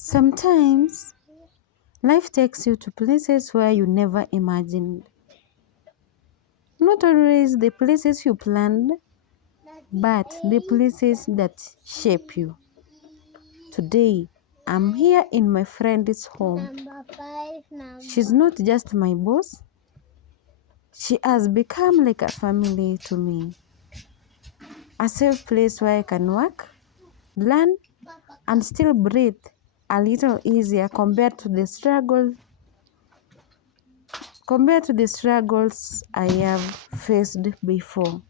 Sometimes life takes you to places where you never imagined. Not always the places you planned, but the places that shape you. Today, I'm here in my friend's home. She's not just my boss, she has become like a family to me. A safe place where I can work, learn, and still breathe a little easier compared to the struggles I have faced before.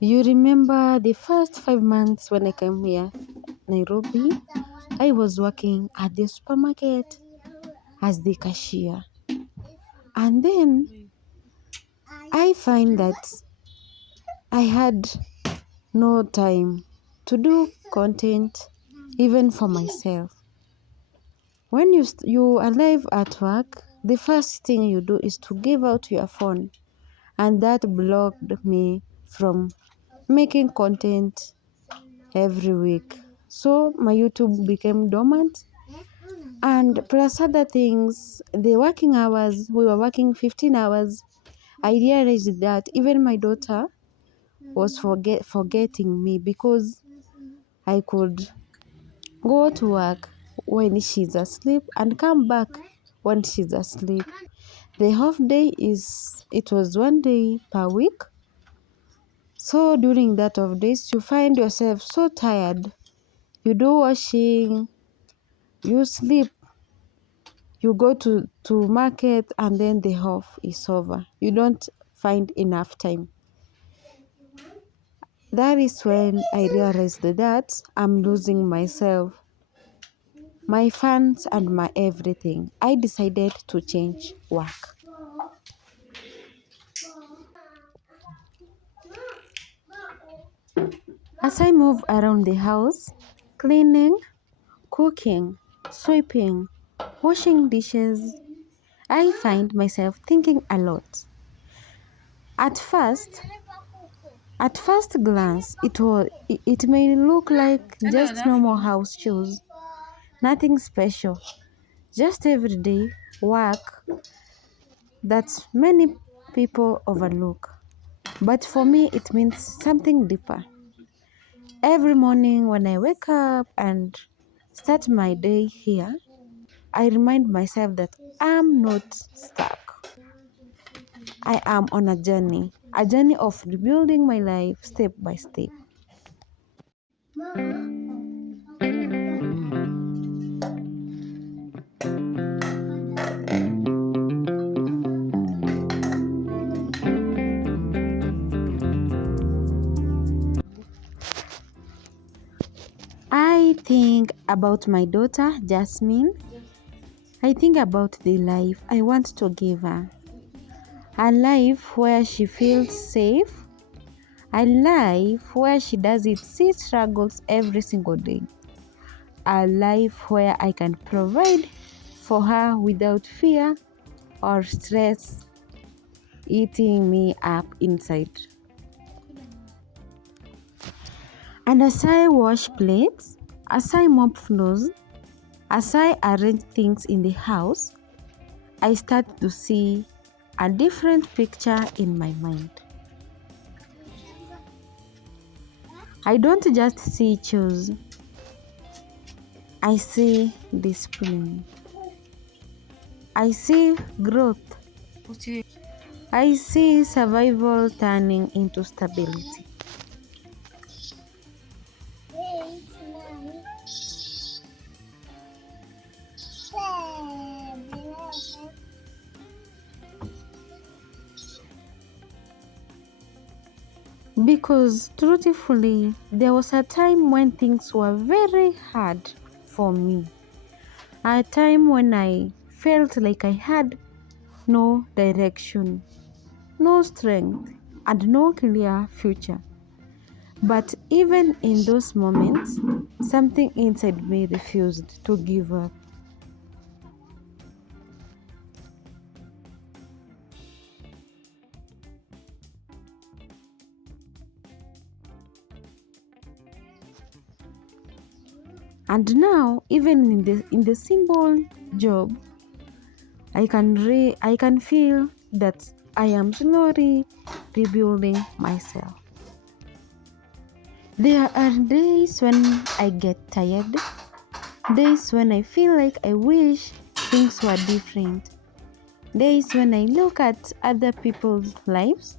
You remember the first 5 months when I came here, Nairobi? I was working at the supermarket as the cashier. And then I find that I had no time to do content even for myself. When you arrive at work, the first thing you do is to give out your phone, and that blocked me from making content every week. So my YouTube became dormant, and plus other things, the working hours, we were working 15 hours. I realized that even my daughter was forgetting me because I could go to work when she's asleep and come back when she's asleep. The half day it was 1 day per week. So during that off days, you find yourself so tired. You do washing, you sleep, you go to market, and then the half is over. You don't find enough time. That is when I realized that I'm losing myself, my fans, and my everything. I decided to change work. As I move around the house, cleaning, cooking, sweeping, washing dishes, I find myself thinking a lot. At first, at first glance, it may look like just normal house chores, nothing special, just everyday work that many people overlook. But for me, it means something deeper. Every morning when I wake up and start my day here, I remind myself that I'm not stuck. I am on a journey of rebuilding my life step by step. I think about my daughter, Jasmine. I think about the life I want to give her. A life where she feels safe. A life where she doesn't see struggles every single day. A life where I can provide for her without fear or stress eating me up inside. And as I wash plates, as I mop floors, as I arrange things in the house, I start to see a different picture in my mind. I don't just see chores, I see discipline. I see growth. I see survival turning into stability. Because truthfully, there was a time when things were very hard for me. A time when I felt like I had no direction, no strength, and no clear future. But even in those moments, something inside me refused to give up. And now, even in the simple job, I can feel that I am slowly rebuilding myself. There are days when I get tired, days when I feel like I wish things were different, days when I look at other people's lives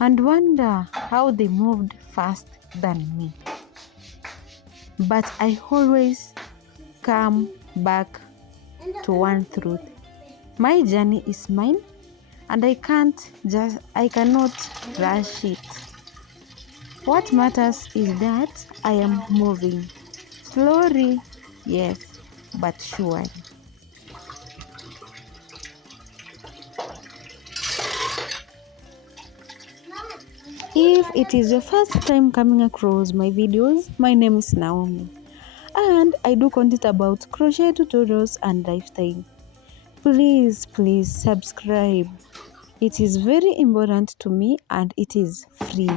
and wonder how they moved fast than me. But I always come back to one truth. My journey is mine and I cannot rush it. What matters is that I am moving. Slowly, yes, but surely. If it is your first time coming across my videos, my name is Naomi and I do content about crochet tutorials and lifestyle. Please subscribe. It is very important to me and it is free.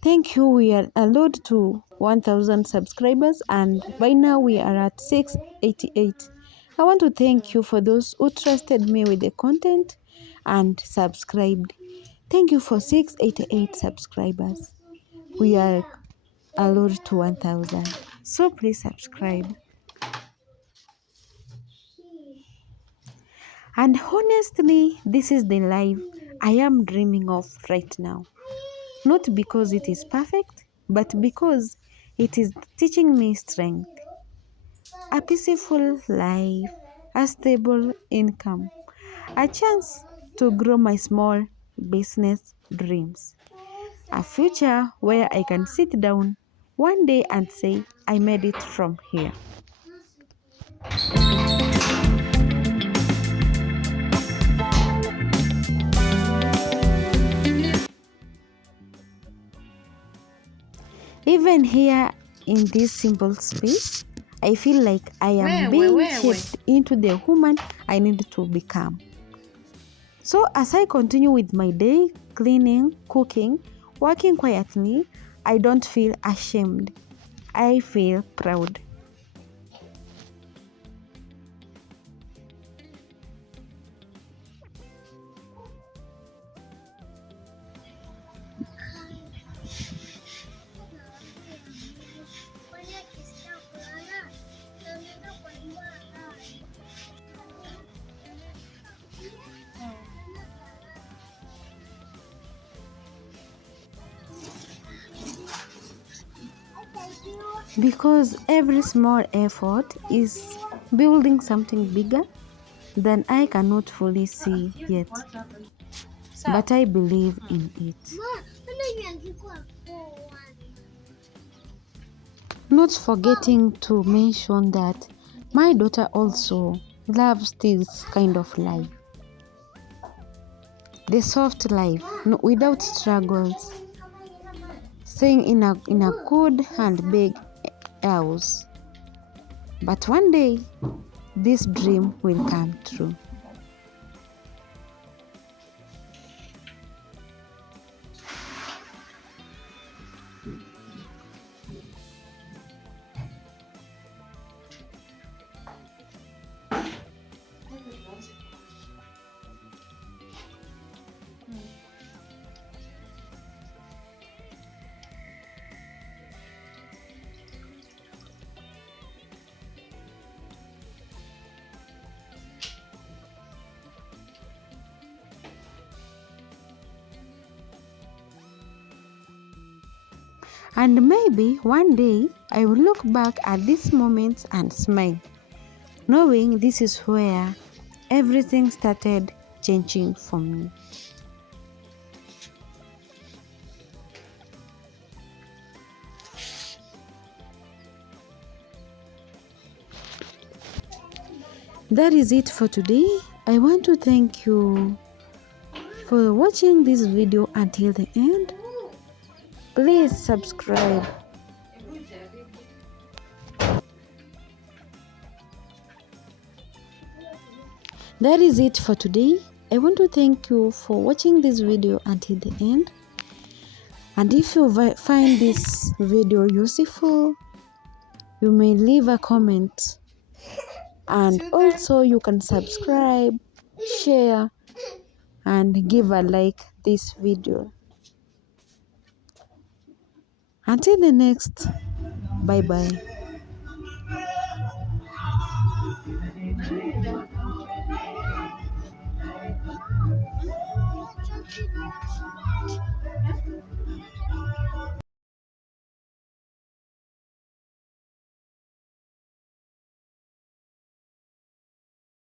Thank you. We are allowed to 1000 subscribers and by now we are at 688. I want to thank you for those who trusted me with the content and subscribed. Thank you for 688 subscribers. We are allowed to 1000. So please subscribe. And honestly, this is the life I am dreaming of right now. Not because it is perfect, but because it is teaching me strength, a peaceful life, a stable income, a chance to grow my small business dreams, a future where I can sit down one day and say, I made it from here. Even here in this simple space, I feel like I am being shaped into the woman I need to become. So as I continue with my day, cleaning, cooking, working quietly, I don't feel ashamed. I feel proud. Because every small effort is building something bigger than I cannot fully see yet. But I believe in it. Not forgetting to mention that my daughter also loves this kind of life. The soft life, without struggles. Staying in a good and big house. But one day, this dream will come true. And maybe one day I will look back at these moments and smile, knowing this is where everything started changing for me. That is it for today. I want to thank you for watching this video until the end. Please subscribe. That is it for today. I want to thank you for watching this video until the end. And if you find this video useful, you may leave a comment, and also you can subscribe, share, and give a like this video. Until the next, bye bye.